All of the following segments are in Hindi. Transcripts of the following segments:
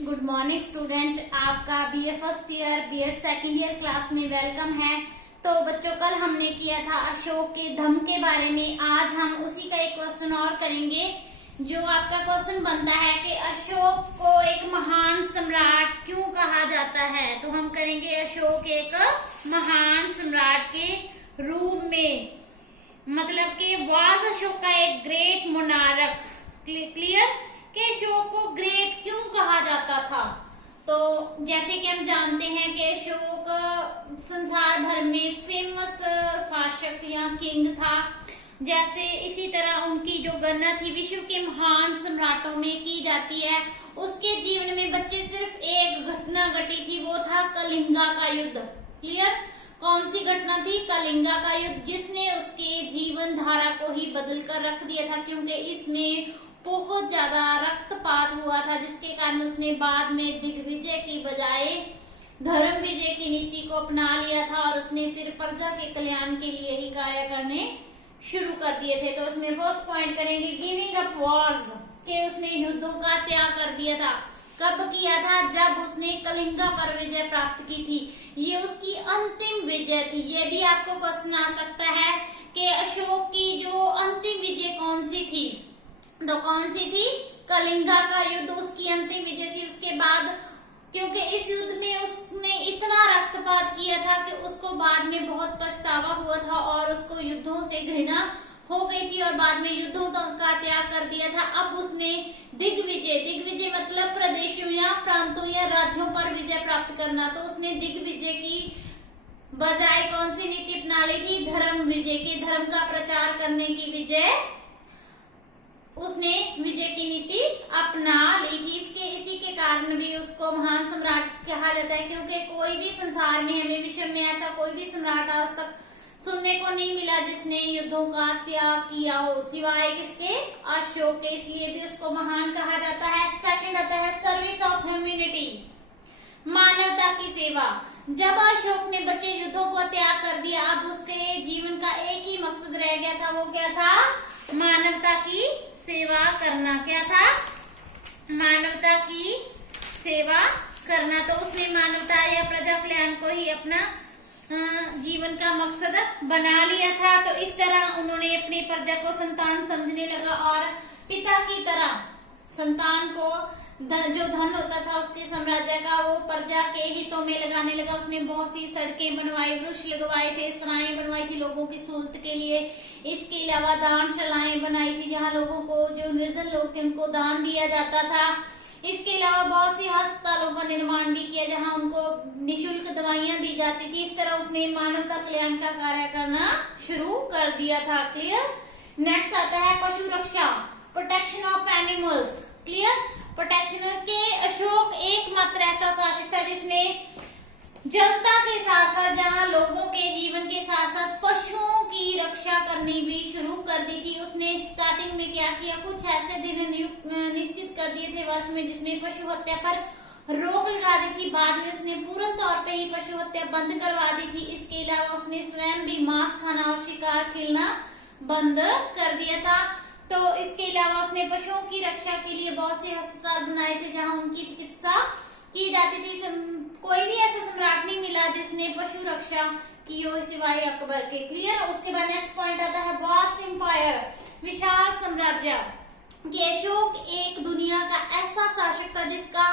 गुड मॉर्निंग स्टूडेंट, आपका BA first year BEd second year class में वेलकम है। तो बच्चों, कल हमने किया था अशोक के धम्म के बारे में। आज हम उसी का एक क्वेश्चन और करेंगे। जो आपका क्वेश्चन बनता है कि अशोक को एक महान सम्राट क्यों कहा जाता है, तो हम करेंगे अशोक एक महान सम्राट के रूप में, मतलब कि वाज अशोक का एक ग्रेट मोनार्क। क्लियर कि अशोक को ग्रेट क्यों कहा जाता था। तो जैसे कि हम जानते हैं कि अशोक संसार भर में फेमस शासक या किंग था। जैसे इसी तरह उनकी जो गणना थी विश्व के महान सम्राटों में की जाती है। उसके जीवन में बच्चे सिर्फ एक घटना घटी थी, वो था कलिंगा का युद्ध। क्लियर, कौन सी घटना थी? कलिंगा का युद्ध, जिसने उसके जीवन धारा को ही बदल कर रख दिया था, क्योंकि इसमें बहुत ज्यादा रक्तपात हुआ था, जिसके कारण उसने बाद में दिग्विजय की बजाय धर्म विजय की नीति को अपना लिया था और उसने फिर प्रजा के कल्याण के लिए ही कार्य करने शुरू कर दिए थे। तो उसमें फर्स्ट पॉइंट करेंगे गिविंग अप वॉर्स, के उसने युद्धों का त्याग कर दिया था। कब किया था? जब उसने कलिंगा पर विजय प्राप्त की थी। ये उसकी अंतिम विजय थी। ये भी आपको क्वेश्चन आ सकता है कि अशोक की जो अंतिम विजय कौन सी थी, तो कौन सी थी? कलिंगा का युद्ध उसकी अंतिम विजय थी। उसके बाद, क्योंकि इस युद्ध में उसने इतना रक्तपात किया था कि उसको बाद में बहुत पछतावा हुआ था और उसको युद्धों से घृणा हो गई थी और बाद में युद्धों का त्याग कर दिया था। अब उसने दिग्विजय मतलब प्रदेशों या प्रांतों या राज्यों पर विजय प्राप्त करना, तो उसने दिग्विजय की बजाय कौन सी नीति अपना ली थी? धर्म विजय की, धर्म का प्रचार करने की विजय, उसने विजय की नीति अपना ली थी। इसी के कारण भी उसको महान सम्राट कहा जाता है, क्योंकि कोई भी संसार में, हमें विश्व में ऐसा कोई भी सम्राट आज तक सुनने को नहीं मिला जिसने युद्धों का त्याग किया हो, सिवाय किसके? अशोक के। इसलिए भी उसको महान कहा जाता है। सेकंड आता है सर्विस ऑफ ह्यूमैनिटी, मानवता की सेवा। जब अशोक ने बच्चे युद्धों को त्याग कर दिया, अब उसके जीवन का एक ही मकसद रह गया था। वो क्या था? मानवता की सेवा करना। क्या था? मानवता की सेवा करना। तो उसने मानवता या प्रजा कल्याण को ही अपना जीवन का मकसद बना लिया था। तो इस तरह उन्होंने अपनी प्रजा को संतान समझने लगा और पिता की तरह संतान को जो धन होता था उसके साम्राज्य का, वो प्रजा के हितों में लगाने लगा। उसने बहुत सी सड़कें बनवाई, वृक्ष लगवाए थे, सराएं बनवाई थी लोगों की सहूलत के लिए। इसके अलावा दानशालाएं बनाई थी, जहां लोगों को, जो निर्धन लोग थे, उनको दान दिया जाता था। इसके अलावा बहुत सी अस्पतालों का निर्माण भी किया, जहां उनको निःशुल्क दवाइयां दी जाती थी। इस तरह उसने मानवता कल्याण का कार्य करना शुरू कर दिया था। क्लियर। नेक्स्ट आता है पशु रक्षा, protection of animals. Clear, protection के अशोक एकमात्र ऐसा शासक था जिसने जनता के साथ साथ, जहां लोगों के जीवन के साथ साथ पशुओं की रक्षा करनी भी शुरू कर दी थी। उसने स्टार्टिंग में क्या किया, कुछ ऐसे दिन निश्चित कर दिए थे वर्ष में जिसमें पशु हत्या पर रोक लगा दी थी। बाद में उसने पूर्ण तौर पे ही पशु हत्या बंद करवा दी थी। इसके अलावा उसने स्वयं भी मांस खाना और शिकार खेलना बंद कर दिया था। तो इसके अलावा उसने पशुओं की रक्षा के लिए बहुत से अस्पताल बनाए थे, जहां उनकी चिकित्सा की जाती थी। कोई भी ऐसा सम्राट नहीं मिला जिसने पशु रक्षा की हो सिवाय अकबर के। क्लियर। उसके बाद नेक्स्ट पॉइंट आता है वास्ट एम्पायर, विशाल साम्राज्य। अशोक एक दुनिया का ऐसा शासक था जिसका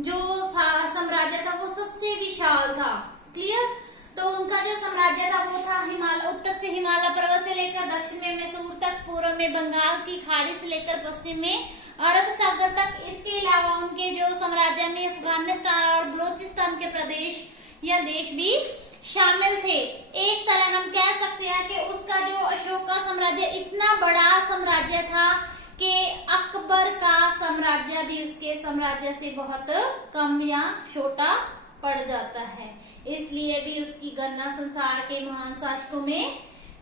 जो साम्राज्य था वो सबसे विशाल था। क्लियर। तो उनका जो साम्राज्य था वो था हिमालय, उत्तर से हिमालय पर्वत से लेकर दक्षिण में मैसूर तक, पूर्व में बंगाल की खाड़ी से लेकर पश्चिम में अरब सागर तक। इसके अलावा उनके जो साम्राज्य में अफगानिस्तान और बलोचिस्तान के प्रदेश या देश भी शामिल थे। एक तरह हम कह सकते हैं कि उसका जो अशोक का साम्राज्य इतना बड़ा साम्राज्य था कि अकबर का साम्राज्य भी उसके साम्राज्य से बहुत कम या छोटा पड़ जाता है। इसलिए भी उसकी गणना संसार के महान शासकों में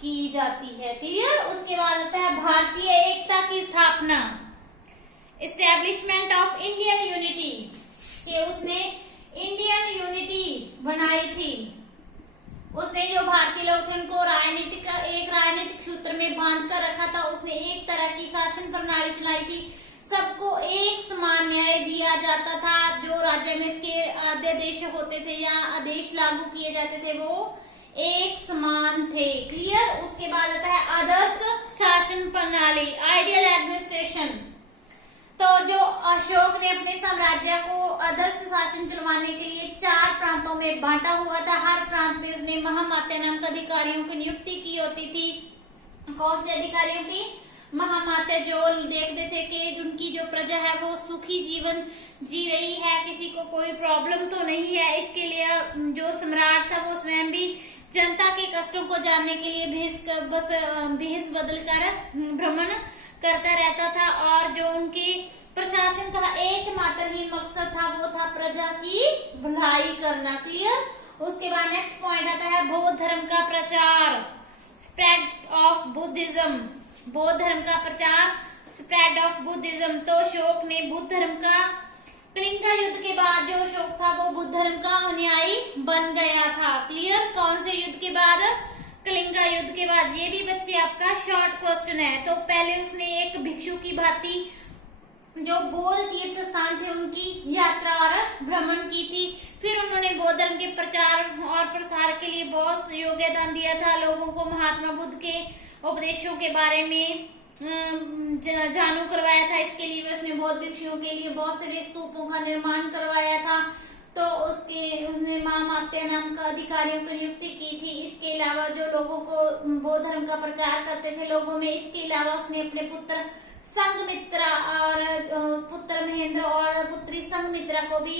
की जाती है। क्लियर। उसके बाद आता है भारतीय एकता की स्थापना, एस्टेब्लिशमेंट ऑफ इंडियन यूनिटी, कि उसने इंडियन यूनिटी बनाई थी। उसने जो भारतीय लोग थे उनको एक राजनीतिक सूत्र में बांध कर रखा था। उसने एक तरह की शासन प्रणाली चलाई थी। सबको एक समान न्याय दिया जाता था। साम्राज्य में इसके अध्यादेश होते थे या आदेश लागू किए जाते थे वो एक समान थे। क्लियर। उसके बाद आता है आदर्श शासन प्रणाली, आइडियल एडमिनिस्ट्रेशन। तो जो अशोक ने अपने साम्राज्य को आदर्श शासन चलवाने के लिए 4 प्रांतों में बांटा हुआ था। हर प्रांत में उसने महामात्य नाम के अधिकारियों की नियुक्ति की होती थी। कौन से अधिकारियों की? महामात्य, जो देखते थे कि उनकी जो प्रजा है वो सुखी जीवन जी रही है, किसी को कोई प्रॉब्लम तो नहीं है। इसके लिए जो सम्राट था वो स्वयं भी जनता के कष्टों को जानने के लिए भेष बदल कर भ्रमण करता रहता था और जो उनकी प्रशासन का एकमात्र ही मकसद था वो था प्रजा की भलाई करना। क्लियर। उसके बाद नेक्स्ट पॉइंट आता है बौद्ध धर्म का प्रचार, स्प्रेड ऑफ बुद्धिज्म। बौद्ध धर्म का प्रचार, स्प्रेड ऑफ बुद्धिज्म। तो अशोक ने बुद्ध धर्म का कलिंगा युद्ध के बाद जो अशोक था वो बुद्ध धर्म का अनुयायी बन गया था। क्लियर। कौन से युद्ध के बाद? कलिंगा युद्ध के बाद। ये भी बच्चे आपका शॉर्ट क्वेश्चन है। तो पहले उसने एक भिक्षु की भांति जो बौद्ध तीर्थ स्थान थे उनकी यात्रा और भ्रमण की थी। फिर उन्होंने बौद्ध धर्म के प्रचार और प्रसार के लिए बहुत योगदान दिया था। लोगों को महात्मा बुद्ध के उपदेशों के बारे में जानू करवाया था। इसके लिए उसने बौद्ध भिक्षुओं के लिए बहुत सारे स्तूपों का निर्माण करवाया था। तो उसने महामात्य नाम का अधिकारियों की नियुक्ति की थी। इसके अलावा जो लोगों को बौद्ध धर्म का प्रचार करते थे लोगों में, इसके अलावा उसने अपने पुत्र संघमित्रा और पुत्र महेंद्र और पुत्री संघमित्रा को भी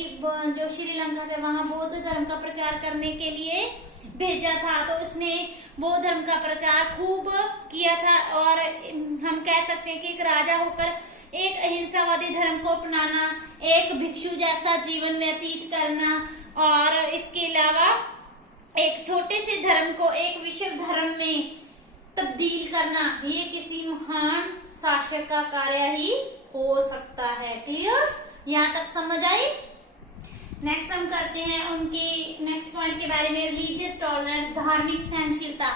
जो श्रीलंका थे वहां बौद्ध धर्म का प्रचार करने के लिए भेजा था। तो उसने बौद्ध धर्म का प्रचार खूब किया था और हम कह सकते हैं कि एक राजा होकर एक अहिंसावादी धर्म को अपनाना, एक भिक्षु जैसा जीवन व्यतीत करना और इसके अलावा एक छोटे से धर्म को एक विश्व धर्म में तब्दील करना, ये किसी महान शासक का कार्य ही हो सकता है। क्लियर। यहाँ तक समझ आई। नेक्स्ट हम करते हैं उनके नेक्स्ट पॉइंट के बारे में, रिलीजियस टॉलरेंस, धार्मिक सहनशीलता।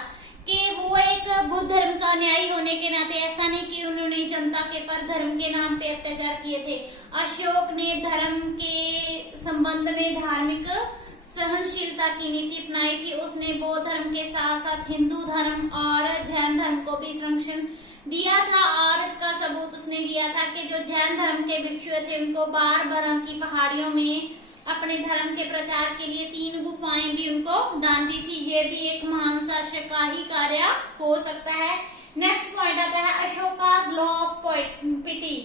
कि वो एक बुद्ध धर्म का अनुयायी होने के नाते ऐसा नहीं कि उन्होंने जनता के पर धर्म के नाम पे अत्याचार किए थे। अशोक ने धर्म के संबंध में धार्मिक सहनशीलता की नीति अपनाई थी। उसने बौद्ध धर्म के साथ साथ हिंदू धर्म और जैन धर्म को भी संरक्षण दिया था और इसका सबूत उसने दिया था कि जो जैन धर्म के भिक्षु थे उनको बारबरा की पहाड़ियों में अपने धर्म के प्रचार के लिए 3 गुफाएं भी उनको दान दी थी। ये भी एक महान शासक का ही कार्य हो सकता है। नेक्स्ट पॉइंट आता है Ashoka's law of pity.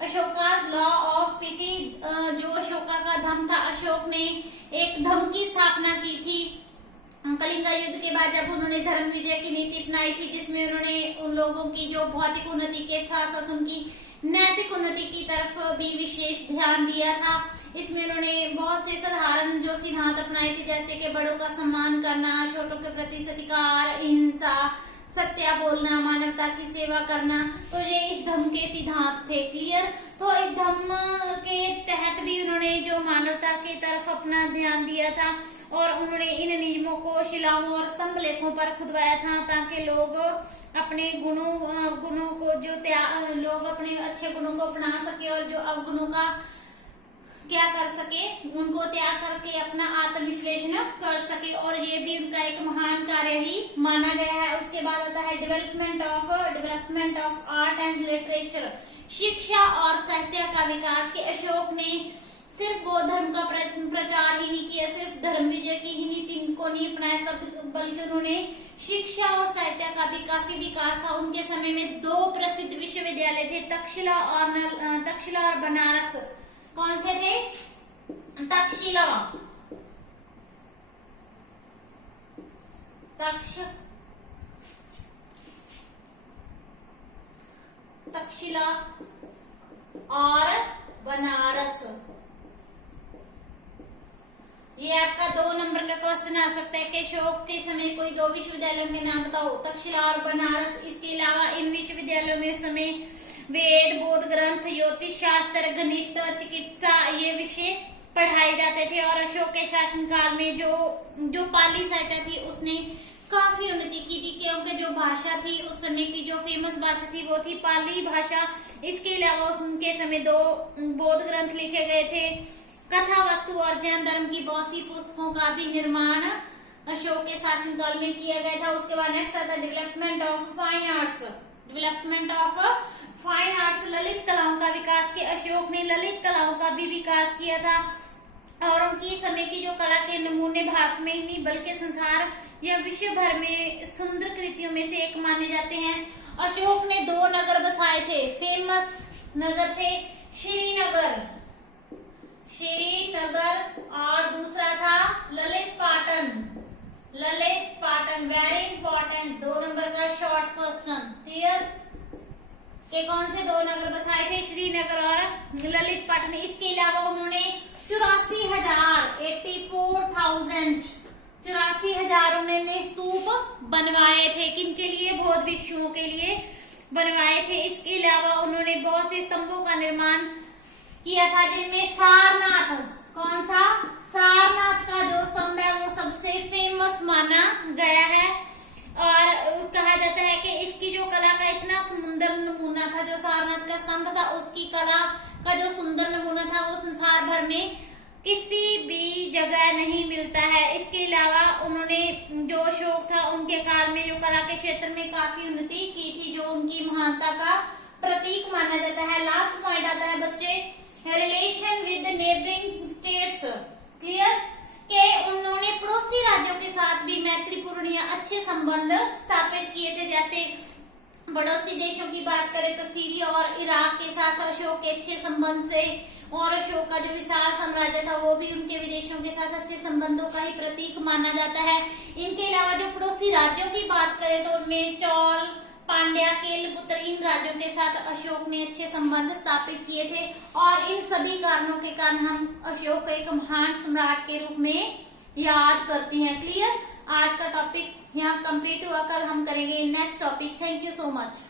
Ashoka's law of pity, जो अशोका का धम था, अशोक ने एक धम की स्थापना की थी कलिंगा युद्ध के बाद जब उन्होंने धर्म विजय की नीति अपनाई थी, जिसमें उन्होंने उन लोगों की जो भौतिक उन्नति के साथ साथ उनकी नैतिक उन्नति की तरफ भी विशेष ध्यान दिया था। इसमें उन्होंने बहुत से साधारण जो सिद्धांत अपनाए थे, जैसे कि बड़ों का सम्मान करना, छोटों के प्रति सत्कार, अहिंसा, सत्य बोलना, मानवता की सेवा करना। तो ये इस धम्म के सिद्धांत थे। क्लियर। तो इस धम्म के तहत भी उन्होंने जो मानवता की तरफ अपना ध्यान दिया था और उन्होंने इन नियमों को शिलाओं और स्तंभ लेखों पर खुदवाया था ताकि लोग अपने गुणों को जो लोग अपने अच्छे गुणों को अपना सके और जो अवगुणों का क्या कर सके, उनको त्याग करके अपना आत्मविश्लेषण कर सके और ये भी उनका एक महान कार्य ही माना गया है। उसके बाद आता है development of art and literature, शिक्षा और साहित्य का विकास। के अशोक ने सिर्फ बौद्ध धर्म का प्रचार ही नहीं किया, सिर्फ धर्म विजय की ही नीति को नहीं अपनाया, बल्कि उन्होंने शिक्षा और साहित्य का भी काफी विकास था। उनके समय में 2 प्रसिद्ध विश्वविद्यालय थे, तक्षशिला और बनारस। कौन से थे? तक्षशिला और बनारस। ये आपका 2 नंबर का क्वेश्चन आ सकता है कि अशोक के समय कोई 2 विश्वविद्यालयों के नाम बताओ, तक्षशिला और बनारस। इसके अलावा इन विश्वविद्यालयों में समय वेद, बौद्ध ग्रंथ, ज्योतिष शास्त्र, गणित, चिकित्सा ये विषय पढ़ाए जाते थे। और अशोक के शासनकाल में जो पाली साहित्य थी उसने काफी उन्नति की थी, क्योंकि जो भाषा थी उस समय की जो फेमस भाषा थी वो थी पाली भाषा। इसके अलावा उनके समय 2 बौद्ध ग्रंथ लिखे गए थे, कथा वस्तु और जैन धर्म की बहुत सी पुस्तकों का भी निर्माण अशोक के शासनकाल में किया गया था। उसके बाद नेक्स्ट आता है development of fine arts. Development of fine arts, Lalit कलाओं का विकास किया। अशोक ने ललित कलाओं का भी विकास किया था और उनकी समय की जो कला के नमूने भारत में ही नहीं बल्कि संसार या विश्व भर में सुंदर कृतियों में से एक माने जाते हैं। अशोक ने 2 नगर बसाए थे, फेमस नगर थे श्रीनगर और दूसरा था Lalit Patan. Very important, 2 number का शॉर्ट क्वेश्चन। क्लियर? के कौन से 2 नगर बसाए थे? श्रीनगर और ललित पाटन। इसके अलावा उन्होंने 84,000 उन्होंने स्तूप बनवाए थे। किनके लिए? बौद्ध भिक्षुओं के लिए बनवाए थे। इसके अलावा उन्होंने बहुत से स्तंभों का निर्माण किया था, जिनमें सारनाथ, कौन सा? सारनाथ का जो स्तंभ है वो सबसे फेमस माना गया है और कहा जाता है कि इसकी जो कला का इतना सुंदर नमूना था, जो सारनाथ का स्तंभ था, उसकी कला का जो सुंदर नमूना था वो संसार भर में किसी भी जगह नहीं मिलता है। इसके अलावा उन्होंने जो अशोक था उनके काल में जो कला के क्षेत्र में काफी उन्नति की थी, जो उनकी महानता का प्रतीक माना जाता है। लास्ट पॉइंट आता है बच्चे, relation with neighbouring states. Clear? के उन्होंने पड़ोसी राज्यों के साथ भी मैत्रीपूर्ण या अच्छे संबंध स्थापित किए थे। जैसे पड़ोसी देशों की बात करें तो सीरिया और इराक के साथ अशोक के अच्छे संबंध से, और अशोक का जो विशाल साम्राज्य था वो भी उनके विदेशों के साथ अच्छे संबंधों का ही प्रतीक माना जाता है। इनके अलावा जो पड़ोसी राज्यों की बात करें तो उनमें चौल, पांड्या, केलपुत्र, इन राज्यों के साथ अशोक ने अच्छे संबंध स्थापित किए थे और इन सभी कारणों के कारण हम अशोक को एक महान सम्राट के रूप में याद करते हैं। क्लियर? आज का टॉपिक यहाँ कंप्लीट हुआ, कल हम करेंगे next topic. Thank you so much.